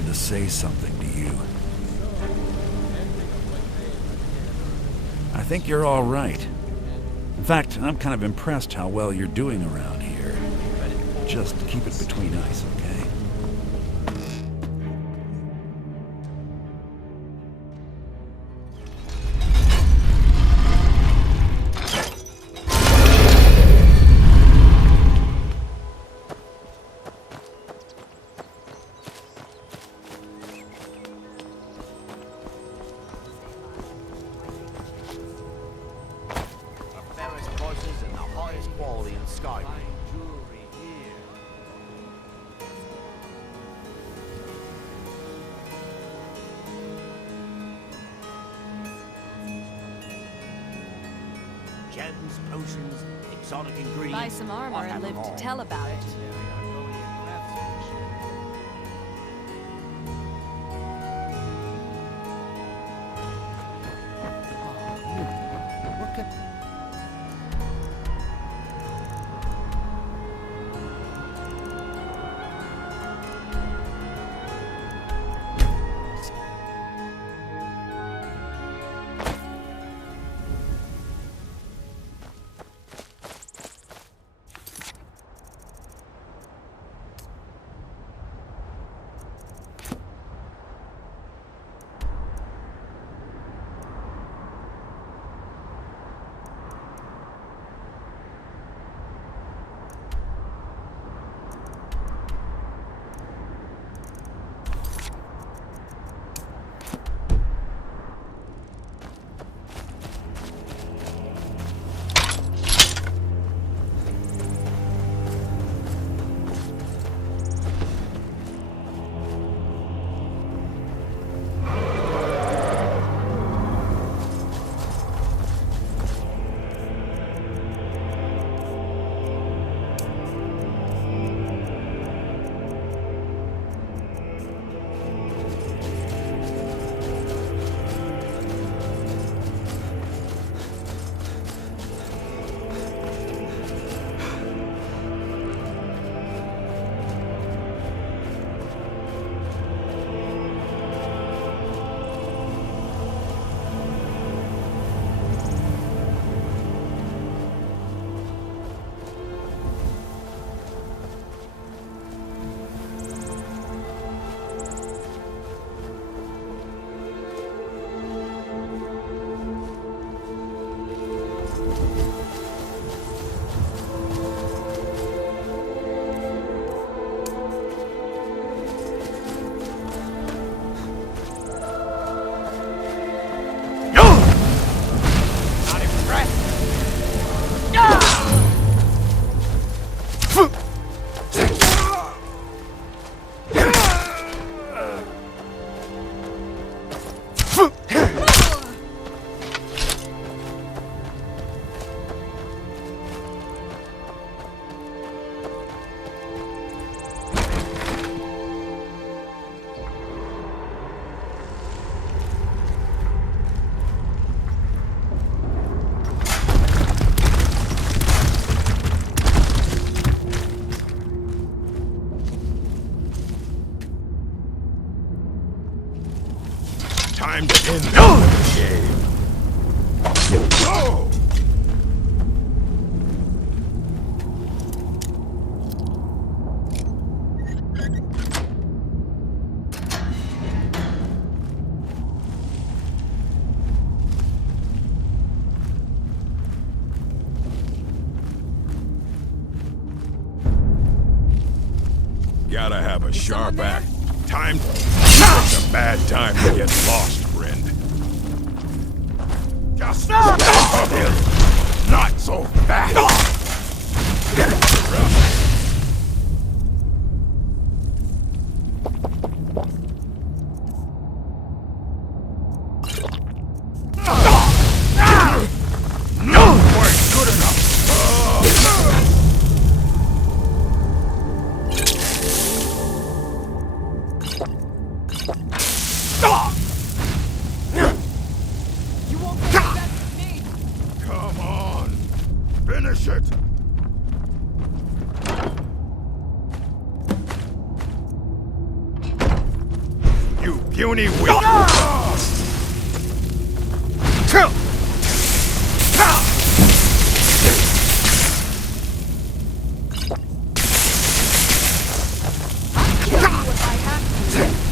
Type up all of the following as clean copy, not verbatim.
wanted to say something to you. I think you're all right. In fact, I'm kind of impressed how well you're doing around here. Just keep it between us, okay? Gems, potions, exotic ingredients. Buy some armor and live to tell about it. What could... Time to end the game. Go! Gotta have a sharp act. Time. It's a bad time to get lost, friend. Just not so fast. No, quite good enough. You won't get that with me! Come on, finish it. puny weak. Kill you if I have to.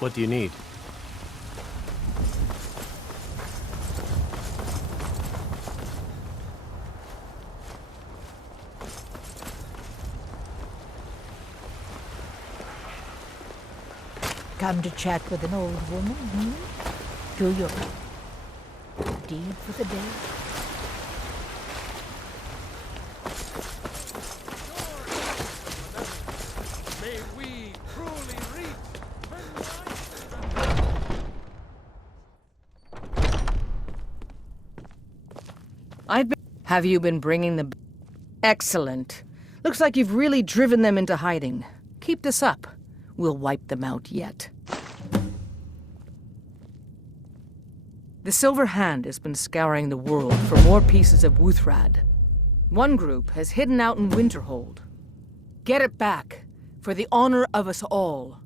What do you need? Come to chat with an old woman, Do your deed for the day. May we truly reach Have you been bringing the... Excellent. Looks like you've really driven them into hiding. Keep this up. We'll wipe them out yet. The Silver Hand has been scouring the world for more pieces of Wuthrad. One group has hidden out in Winterhold. Get it back, for the honor of us all.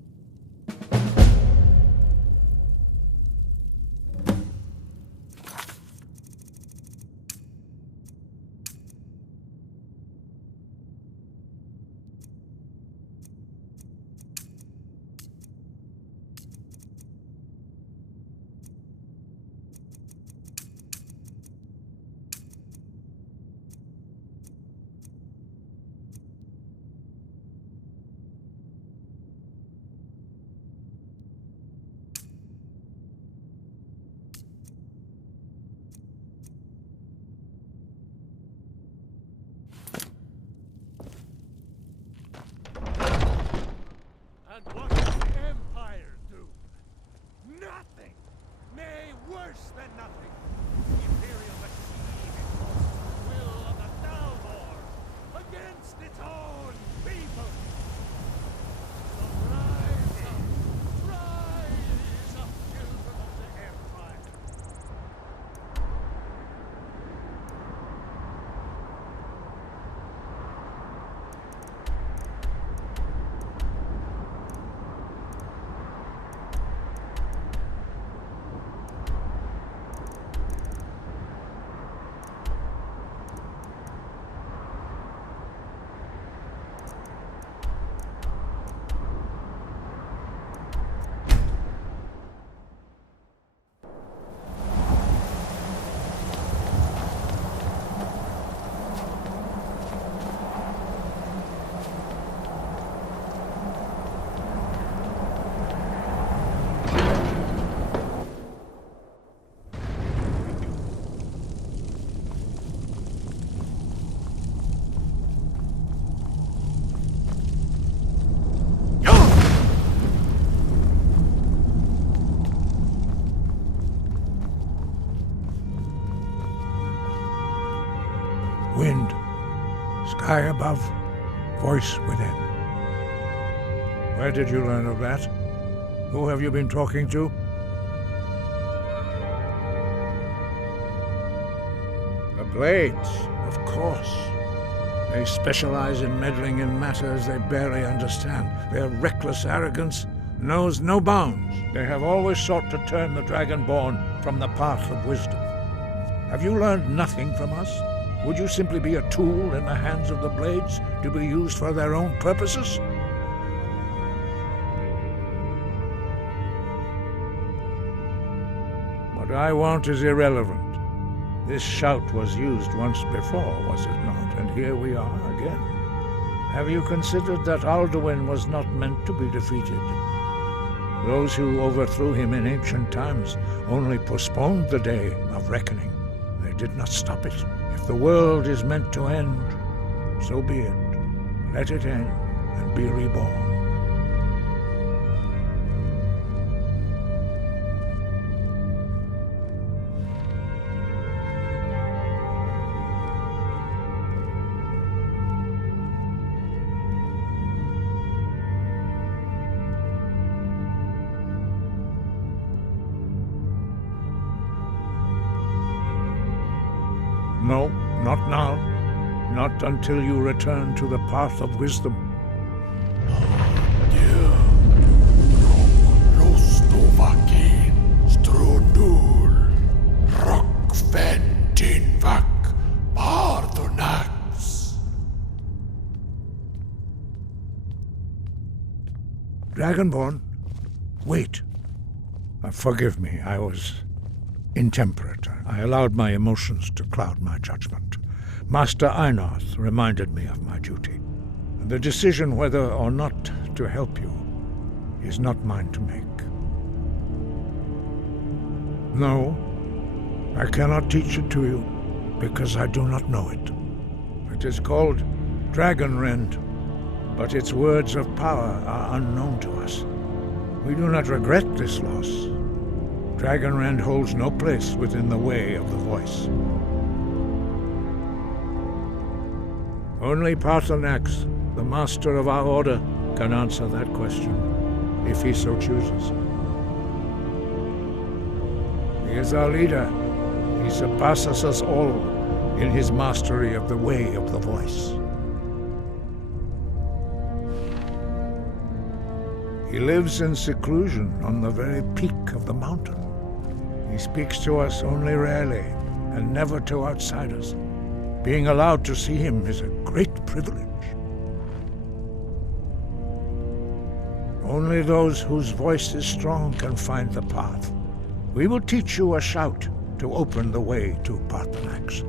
Sky above, voice within. Where did you learn of that? Who have you been talking to? The Blades, of course. They specialize in meddling in matters they barely understand. Their reckless arrogance knows no bounds. They have always sought to turn the Dragonborn from the path of wisdom. Have you learned nothing from us? Would you simply be a tool in the hands of the Blades to be used for their own purposes? What I want is irrelevant. This shout was used once before, was it not? And here we are again. Have you considered that Alduin was not meant to be defeated? Those who overthrew him in ancient times only postponed the day of reckoning. They did not stop it. If the world is meant to end, so be it. Let it end and be reborn. No, not now. Not until you return to the path of wisdom. Dragonborn, wait. Forgive me, I was intemperate. I allowed my emotions to cloud my judgment. Master Einarth reminded me of my duty. The decision whether or not to help you is not mine to make. No, I cannot teach it to you, because I do not know it. It is called Dragonrend, but its words of power are unknown to us. We do not regret this loss. Dragonrend holds no place within the way of the voice. Only Paarthurnax, the master of our order, can answer that question, if he so chooses. He is our leader. He surpasses us all in his mastery of the way of the voice. He lives in seclusion on the very peak of the mountain. He speaks to us only rarely, and never to outsiders. Being allowed to see him is a great privilege. Only those whose voice is strong can find the path. We will teach you a shout to open the way to Paarthurnax.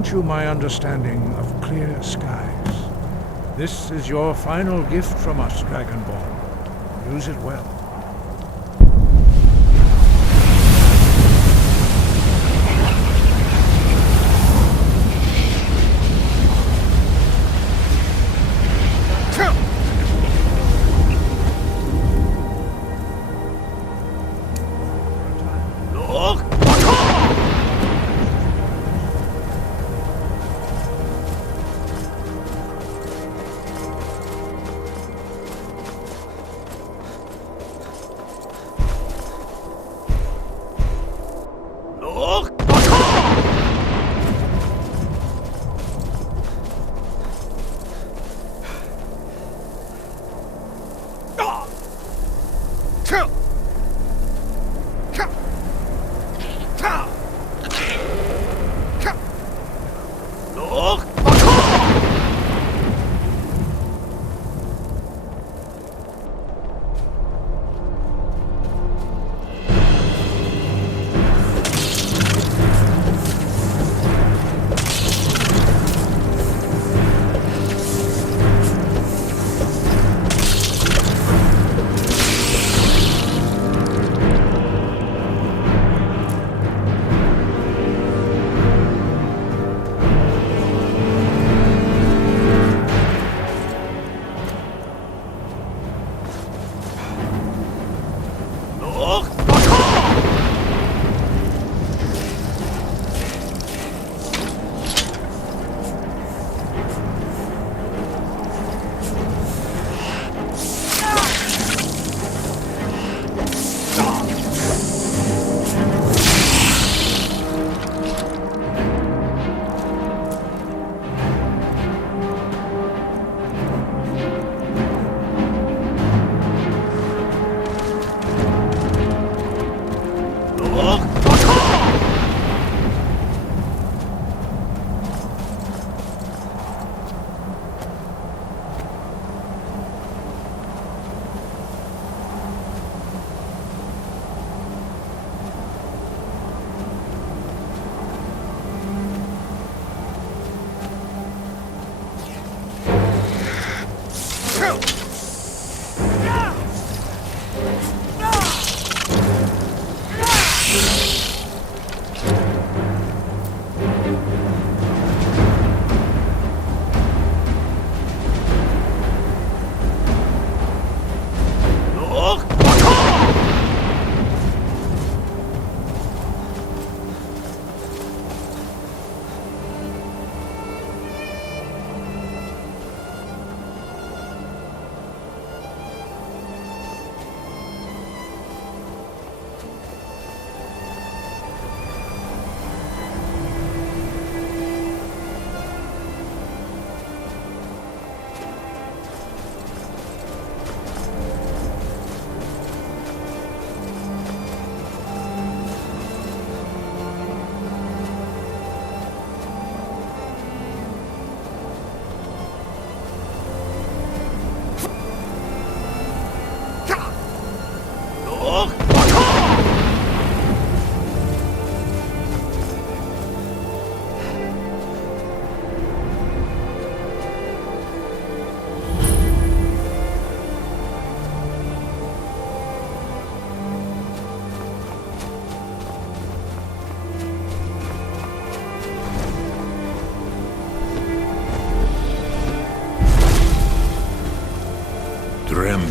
grant you my understanding of clear skies. This is your final gift from us, Dragonborn. Use it well.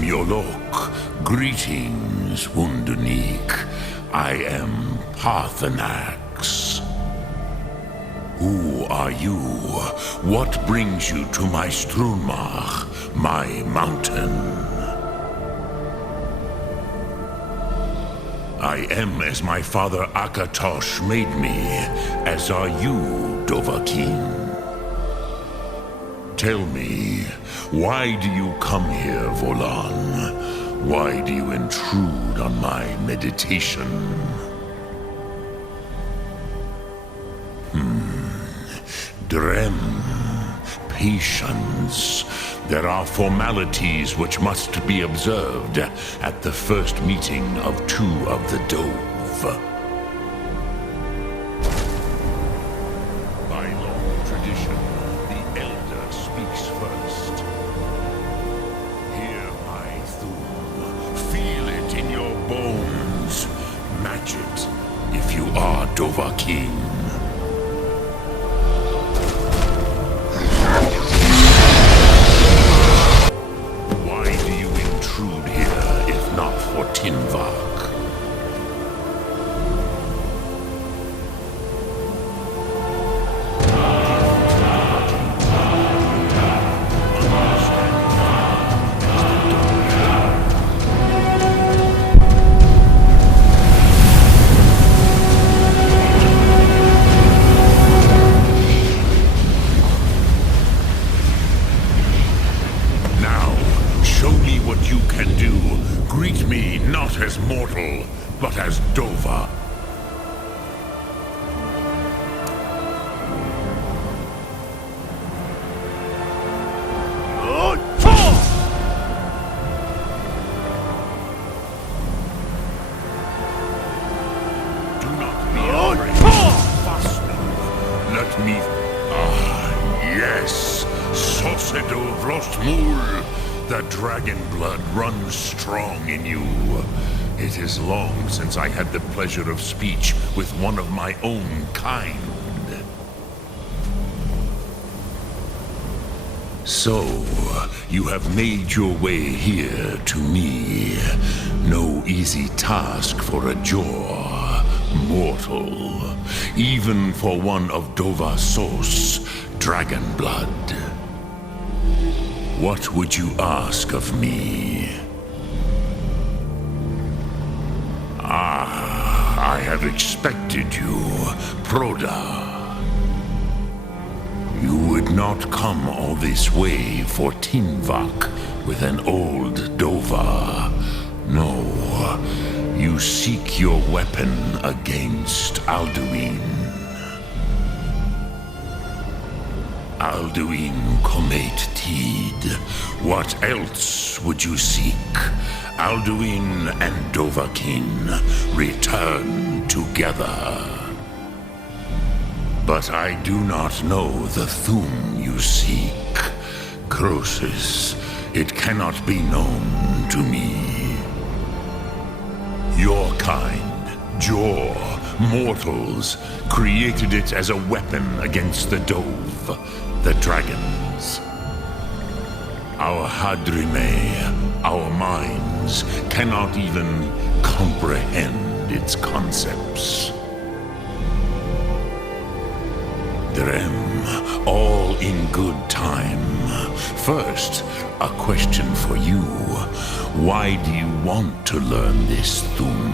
Yolok, greetings, Wunderneek. I am Parthenax. Who are you? What brings you to my Strunmach, my mountain? I am as my father Akatosh made me, as are you, Dovahkiin. Tell me, why do you come here, Volan? Why do you intrude on my meditation? Drem, patience. There are formalities which must be observed at the first meeting of two of the Dove. By law, you are Dovahkiin. Why do you intrude here if not for Tinvak? Greet me not as mortal, but as Dova. Do not be afraid. Faster. Let me... yes. Sosedo Vrostmul. The dragon blood runs strong in you. It is long since I had the pleasure of speech with one of my own kind. So, you have made your way here to me. No easy task for a jaw, mortal. Even for one of Dovasos, dragon blood. What would you ask of me? I have expected you, Proda. You would not come all this way for Tinvak with an old Dova. No, you seek your weapon against Alduin. Alduin Comate Tid. What else would you seek? Alduin and Dovahkiin return together. But I do not know the Thum you seek. Croesus, it cannot be known to me. Your kind, Jor, mortals, created it as a weapon against the Dove, the dragons. Our Hadrime, our minds, cannot even comprehend its concepts. Drem, all in good time. First, a question for you. Why do you want to learn this Thum?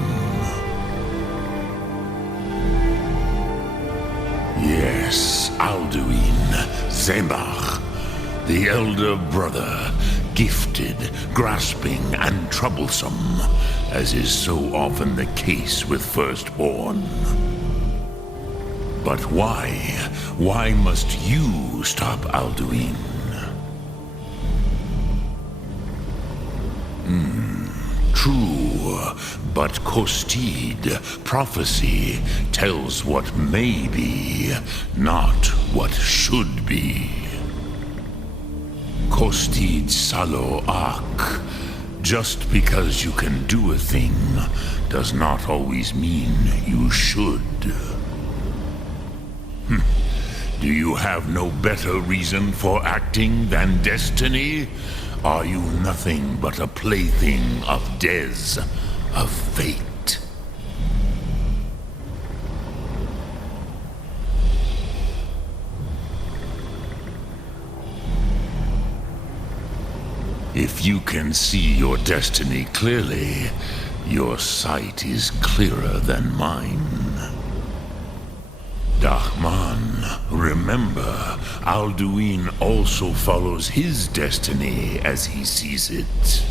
Yes, Alduin, Zemach, the elder brother, gifted, grasping, and troublesome, as is so often the case with firstborn. But why? Why must you stop Alduin? True, but Kostid, prophecy, tells what may be, not what should be. Kostid Salo Ak. Just because you can do a thing does not always mean you should. Do you have no better reason for acting than destiny? Are you nothing but a plaything of Dez, of fate? If you can see your destiny clearly, your sight is clearer than mine. Dahman, remember, Alduin also follows his destiny as he sees it.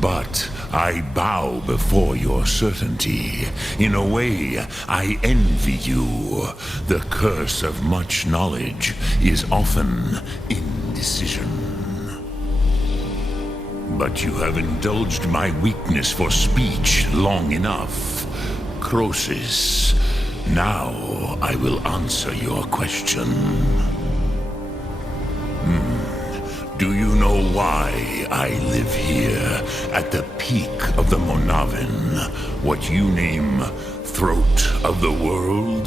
But I bow before your certainty. In a way, I envy you. The curse of much knowledge is often indecision. But you have indulged my weakness for speech long enough. Croesus, now I will answer your question. Do you know why I live here at the peak of the Monavin, what you name cutthroat of the world?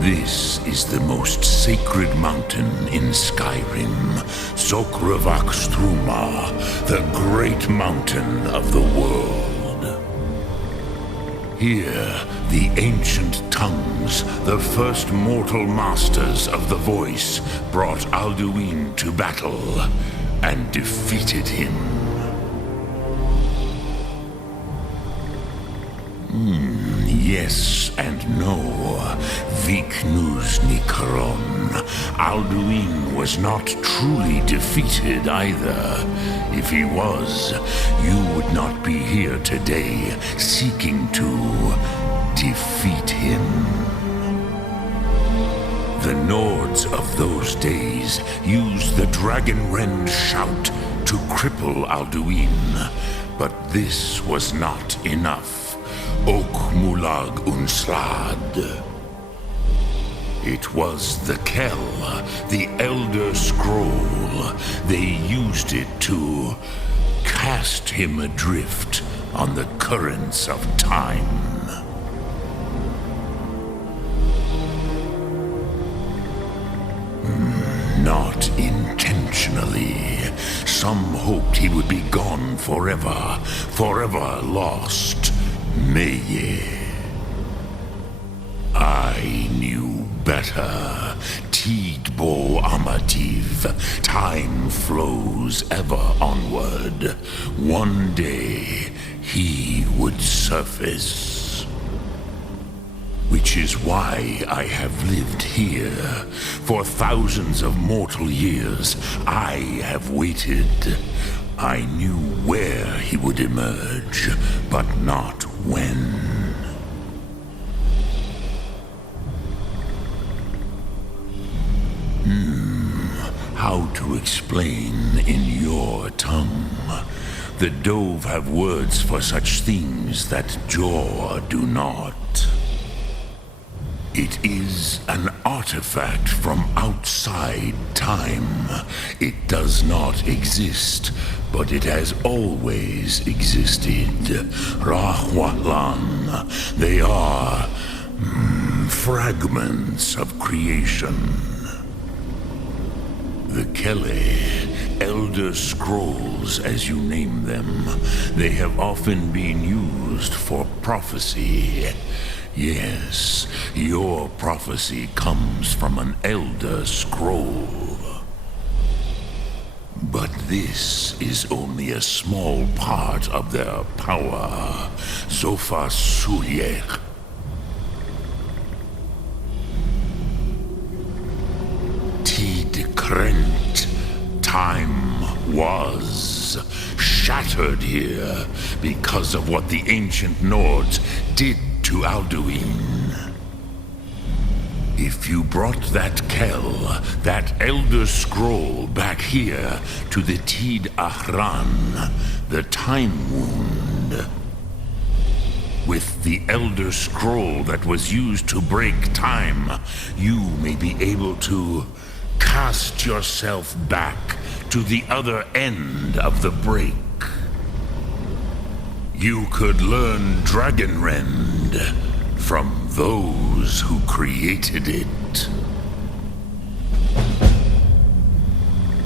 This is the most sacred mountain in Skyrim, Sokravak Struma, the great mountain of the world. Here, the ancient tongues, the first mortal masters of the voice, brought Alduin to battle and defeated him. Yes and no. Viknus Nikaron. Alduin was not truly defeated either. If he was, you would not be here today seeking to defeat him. The Nords of those days used the Dragonrend shout to cripple Alduin, but this was not enough. Ok Mulag Unslad. It was the Kell, the Elder Scroll. They used it to cast him adrift on the currents of time. Not intentionally. Some hoped he would be gone forever, forever lost. Meye. I knew better. Tidbo Amativ. Time flows ever onward. One day, he would surface. Which is why I have lived here. For thousands of mortal years, I have waited. I knew where he would emerge, but not when. How to explain in your tongue? The Dove have words for such things that Jor do not. It is an artifact from outside time. It does not exist, but it has always existed. Rahwatlan. They are fragments of creation. The Kele, Elder Scrolls as you name them, they have often been used for prophecy. Yes, your prophecy comes from an Elder Scroll. But this is only a small part of their power. Zofa Suryek. Krent. Time was shattered here because of what the ancient Nords did to Alduin. If you brought that Kell, that Elder Scroll back here to the Tid Ahran, the Time Wound, with the Elder Scroll that was used to break time, you may be able to cast yourself back to the other end of the break. You could learn Dragonrend from those who created it.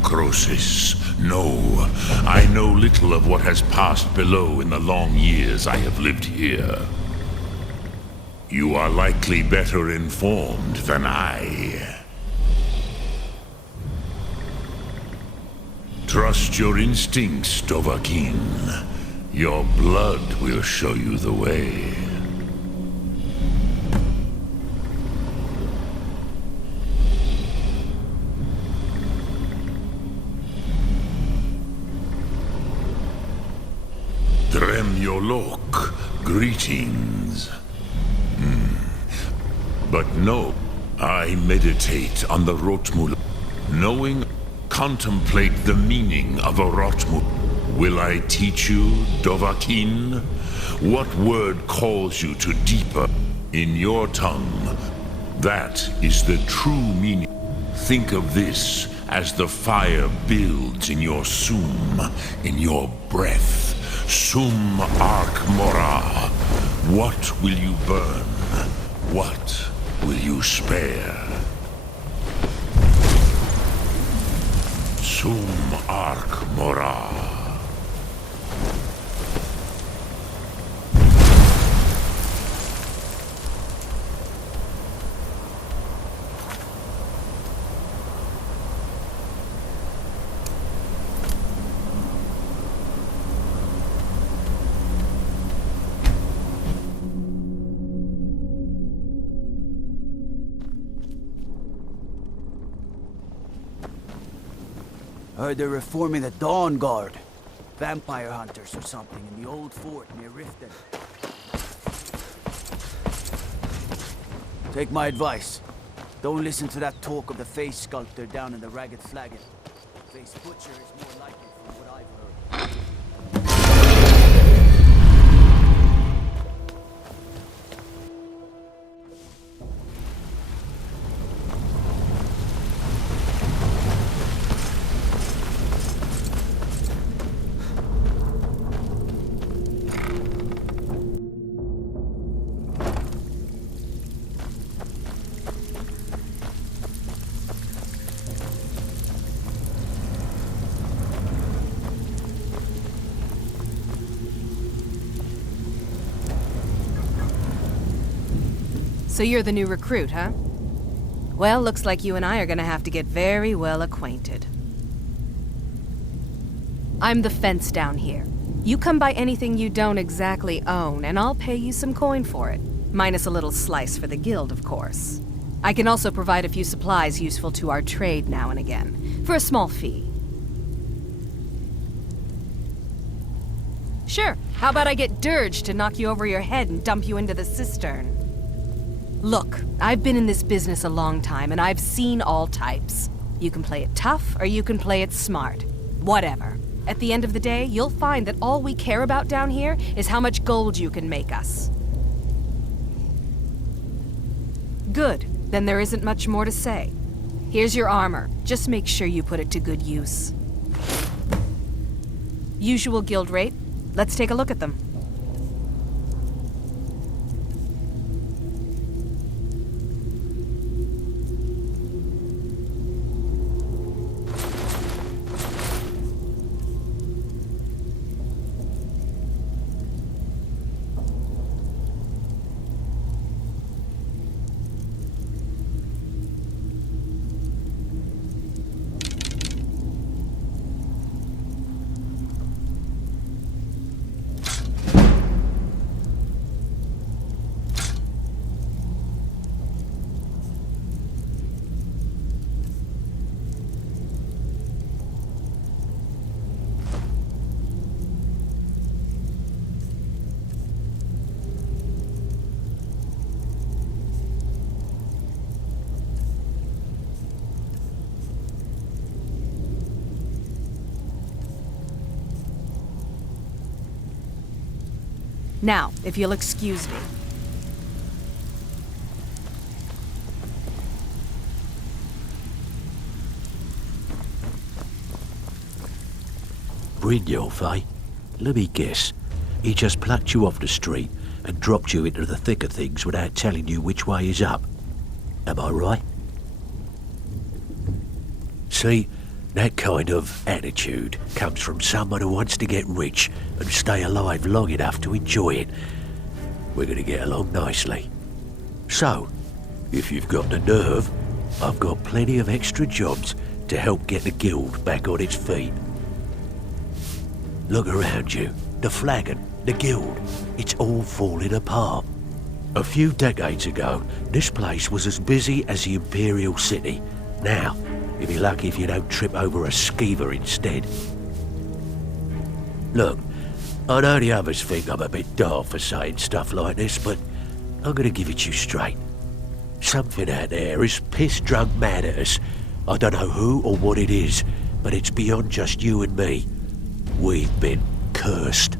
Crosis, no, I know little of what has passed below in the long years I have lived here. You are likely better informed than I. Trust your instincts, Dovahkiin. Your blood will show you the way. Dremyolok, greetings. But no, I meditate on the Rotmul, knowing. Contemplate the meaning of a Rotmul. Will I teach you, Dovahkiin? What word calls you to deeper in your tongue? That is the true meaning. Think of this as the fire builds in your sum, in your breath. Sum Arc Mora. What will you burn? What will you spare? Sum Arc Mora. Heard they're reforming the Dawn Guard. Vampire hunters or something in the old fort near Riften. Take my advice. Don't listen to that talk of the face sculptor down in the Ragged Flagon. Face butcher is more likely from what I've heard. So you're the new recruit, huh? Well, looks like you and I are gonna have to get very well acquainted. I'm the fence down here. You come by anything you don't exactly own, and I'll pay you some coin for it. Minus a little slice for the guild, of course. I can also provide a few supplies useful to our trade now and again, for a small fee. Sure, how about I get Dirge to knock you over your head and dump you into the cistern? Look, I've been in this business a long time, and I've seen all types. You can play it tough, or you can play it smart. Whatever. At the end of the day, you'll find that all we care about down here is how much gold you can make us. Good. Then there isn't much more to say. Here's your armor. Just make sure you put it to good use. Usual guild rate. Let's take a look at them. Now, if you'll excuse me. Brynjolf, eh? Let me guess. He just plucked you off the street and dropped you into the thick of things without telling you which way is up. Am I right? See, that kind of attitude comes from someone who wants to get rich and stay alive long enough to enjoy it. We're going to get along nicely. So, if you've got the nerve, I've got plenty of extra jobs to help get the guild back on its feet. Look around you. The flagon, the guild, it's all falling apart. A few decades ago, this place was as busy as the Imperial City. Now, you'll be lucky if you don't trip over a skeever instead. Look, I know the others think I'm a bit daft for saying stuff like this, but I'm gonna give it to you straight. Something out there is piss-drunk mad at us. I don't know who or what it is, but it's beyond just you and me. We've been cursed.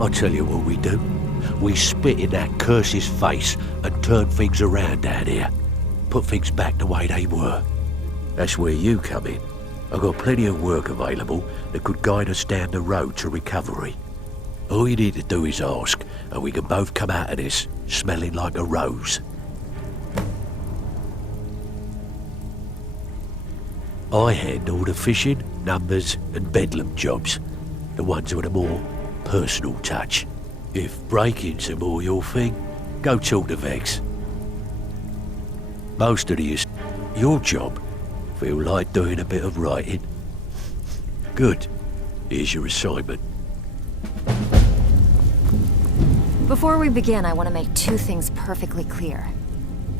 I'll tell you what we do. we spit in that curse's face and turn things around down here. Put things back the way they were. That's where you come in. I've got plenty of work available that could guide us down the road to recovery. All you need to do is ask, and we can both come out of this smelling like a rose. I handle the fishing, numbers, and bedlam jobs. The ones with a more personal touch. If breaking's a more your thing, go talk to Vex. Most of your job feel like doing a bit of writing. Good. Here's your assignment. Before we begin, I want to make two things perfectly clear.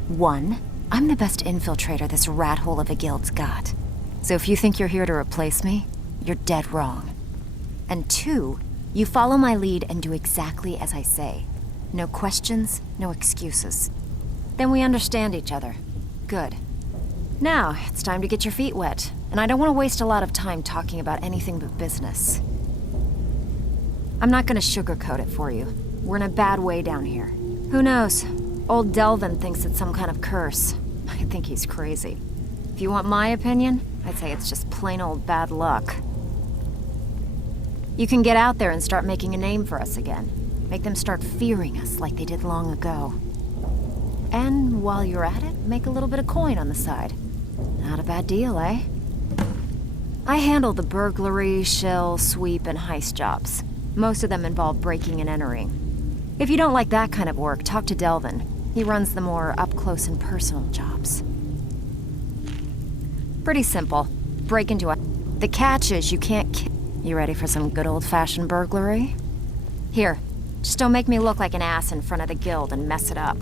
One, I'm the best infiltrator this rat hole of a guild's got. So if you think you're here to replace me, you're dead wrong. And two, you follow my lead and do exactly as I say. No questions, no excuses. Then we understand each other. Good. Now, it's time to get your feet wet, and I don't want to waste a lot of time talking about anything but business. I'm not gonna sugarcoat it for you. We're in a bad way down here. Who knows? Old Delvin thinks it's some kind of curse. I think he's crazy. If you want my opinion, I'd say it's just plain old bad luck. You can get out there and start making a name for us again. Make them start fearing us like they did long ago. And while you're at it, make a little bit of coin on the side. Not a bad deal, eh? I handle the burglary, shell, sweep, and heist jobs. Most of them involve breaking and entering. If you don't like that kind of work, talk to Delvin. He runs the more up-close and personal jobs. Pretty simple. Break into a... The catch is you can't You ready for some good old-fashioned burglary? Here, just don't make me look like an ass in front of the guild and mess it up.